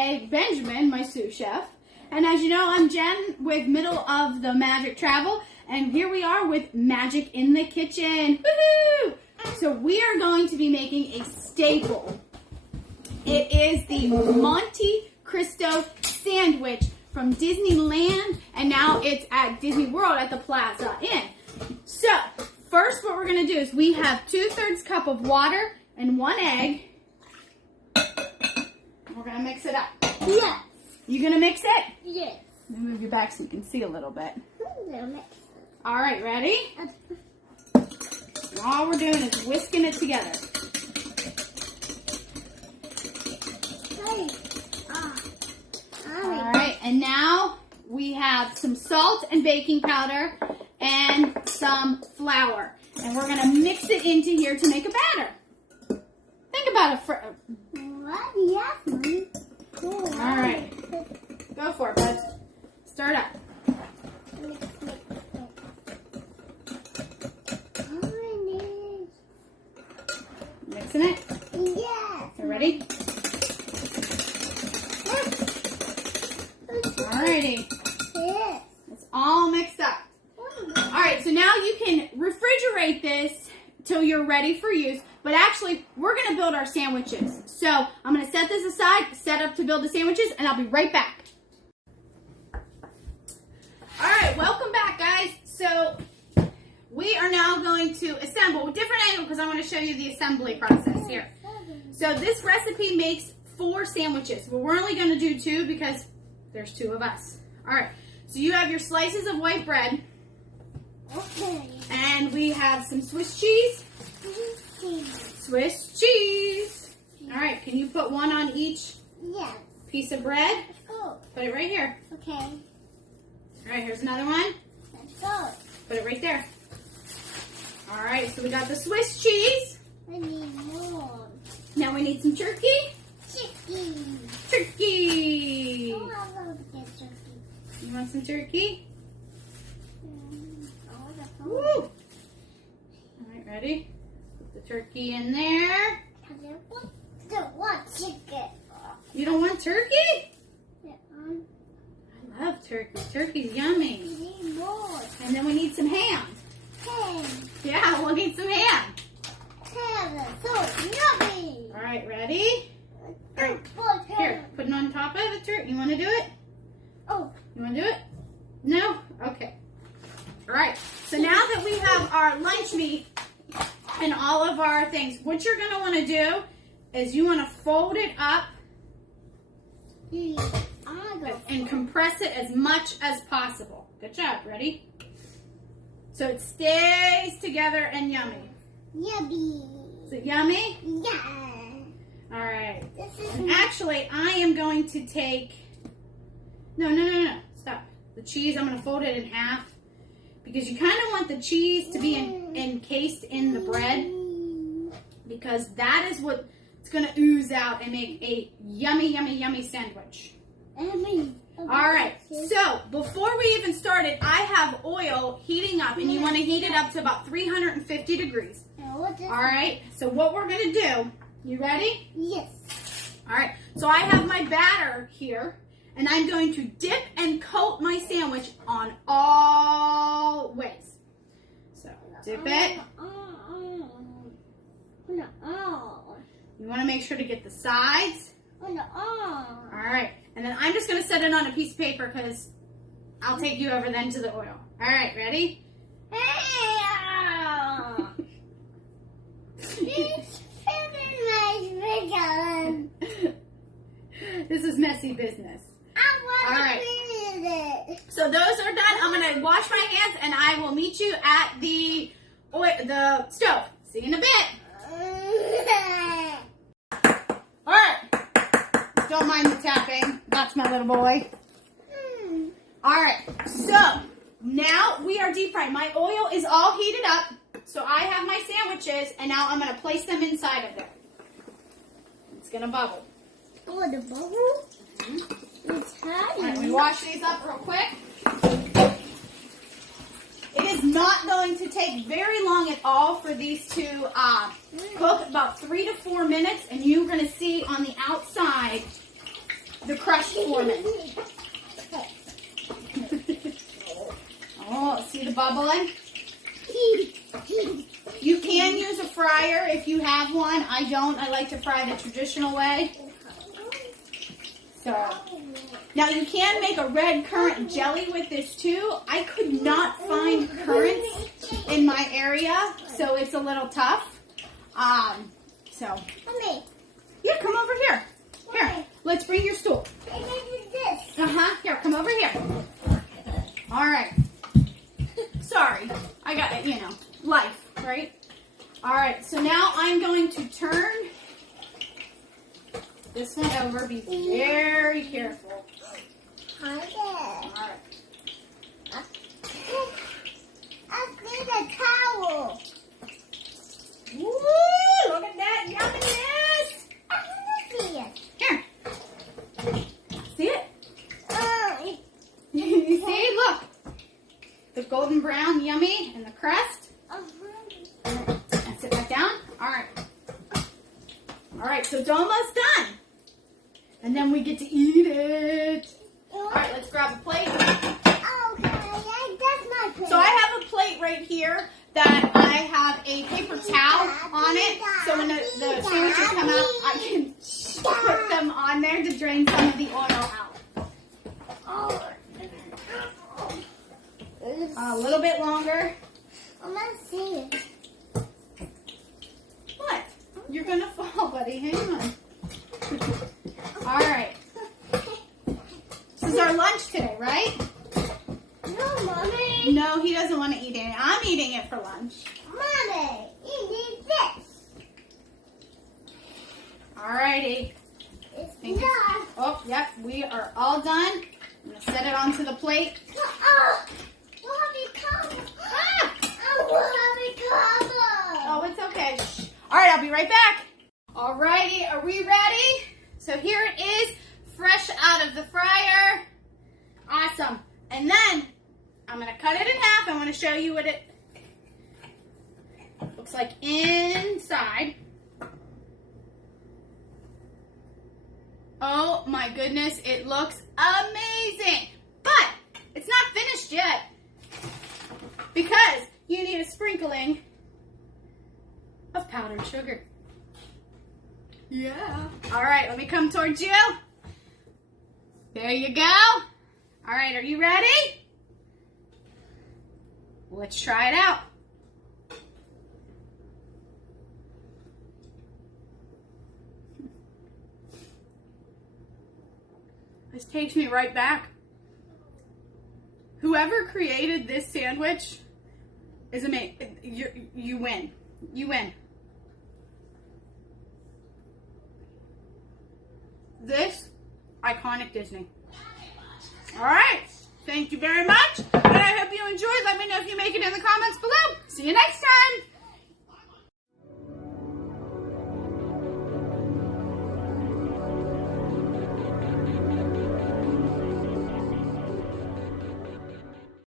today Benjamin, my sous chef. And as you know, I'm Jen with Middle of the Magic Travel. And here we are with Magic in the Kitchen. Woohoo! So we are going to be making a staple. It is the Monte Cristo sandwich from Disneyland. And now it's at Disney World at the Plaza Inn. So, first what we're going to do is we have 2/3 cup of water and 1 egg. We're going to mix it up. Yes. You going to mix it? Yes. Let me move you back so you can see a little bit. Mix. All right, ready? All we're doing is whisking it together. All right, and now we have some salt and baking powder and some flour. And we're going to mix it into here to make a batter. Think about it. What? Yes, Mommy. All right. Go for it, bud. Start up. Mixing it? Yes. You ready? Alrighty. Yes. It's all mixed up. Alright, so now you can refrigerate this till you're ready for use. But actually, we're going to build our sandwiches. So I'm going to set this aside, set up to build the sandwiches, and I'll be right back. Alright, welcome back, guys. So we are now going to assemble a different angle because I want to show you the assembly process here. So this recipe makes 4 sandwiches, but we're only going to do 2 because there's 2 of us. All right, so you have your slices of white bread. Okay. And we have some Swiss cheese. Swiss cheese. All right, can you put 1 on each piece of bread? Let's go. Put it right here. Okay. All right, here's another one. Let's go. Put it right there. All right, so we got the Swiss cheese. We need more. Now we need some turkey. Chicken. Turkey. Oh, I love the turkey. You want some turkey? Woo! All right, ready? Put the turkey in there. I don't want chicken. You don't want turkey? Yeah, I love turkey. Turkey's yummy. we need more. And then we need some ham. Ham. Yeah, we'll need some ham. Ham is so yummy. All right, ready? All right, here, put it on top of the turkey. You want to do it? Oh. You want to do it? No? Okay. All right, so now that we have our lunch meat and all of our things, what you're going to want to do is you want to fold it up and compress it as much as possible. Good job. Ready? So it stays together and yummy. Yummy. Is it yummy? Yeah. All right. This is And actually, I am going to take... No. Stop. The cheese, I'm going to fold it in half. Because you kind of want the cheese to be encased in the bread. Because that is what's going to ooze out and make a yummy, yummy, yummy sandwich. yummy. All right. So, before we even started, I have oil heating up. And you want to heat it up to about 350 degrees. All right. So, what we're going to do... You ready? Yes. All right, so I have my batter here, and I'm going to dip and coat my sandwich on all ways. So, dip it. You want to make sure to get the sides. All right, and then I'm just going to set it on a piece of paper because I'll take you over then to the oil. All right, ready? This is messy business. All right. So those are done. I'm going to wash my hands and I will meet you at the stove. See you in a bit. All right. Don't mind the tapping. That's my little boy. All right. So now we are deep frying. My oil is all heated up. So I have my sandwiches and now I'm going to place them inside of there. It's going to bubble. Oh, the bubble? It's hot. All right, we wash these up real quick. It is not going to take very long at all for these to cook, about 3 to 4 minutes, and you're going to see on the outside the crust forming. Oh, see the bubbling? You can use a fryer if you have one. I don't. I like to fry the traditional way. So, now you can make a red currant jelly with this too. I could not find currants in my area, so it's a little tough. So, Mommy. yeah, come over here. Here, let's bring your stool. Here, come over here. All right. Sorry, I got it, life, right? All right, so now I'm going to turn this one over. Be very careful. All right. I need a towel. Woo! Look at that yumminess! I want to see it. Here. See it? You see? Look. The golden brown, yummy, and the crust. And sit back down. All right. All right, so it's almost done. And then we get to eat it. All right, let's grab a plate. Okay, that's my plate. So I have a plate right here that I have a paper towel on it. So when the sandwiches come out, I can put them on there to drain some of the oil out. A little bit longer. I'm going to see it. What? You're going to fall, buddy. Hang on. All right. This is our lunch today, right? No, Mommy. No, he doesn't want to eat it. I'm eating it for lunch. Mommy, you need this. All righty. It's done. Oh, yep. We are all done. I'm going to set it onto the plate. Oh, it's okay. Shh. All right, I'll be right back. All righty, are we ready? So here it is, fresh out of the fryer. Awesome. And then I'm going to cut it in half. I want to show you what it looks like inside. Oh my goodness, it looks amazing. But it's not finished yet because you need a sprinkling of powdered sugar. Yeah. All right, let me come towards you. There you go. All right, are you ready? Let's try it out. This takes me right back. Whoever created this sandwich is amazing. You win. You win. This iconic Disney. All right. Thank you very much. And I hope you enjoyed. Let me know if you make it in the comments below. See you next time.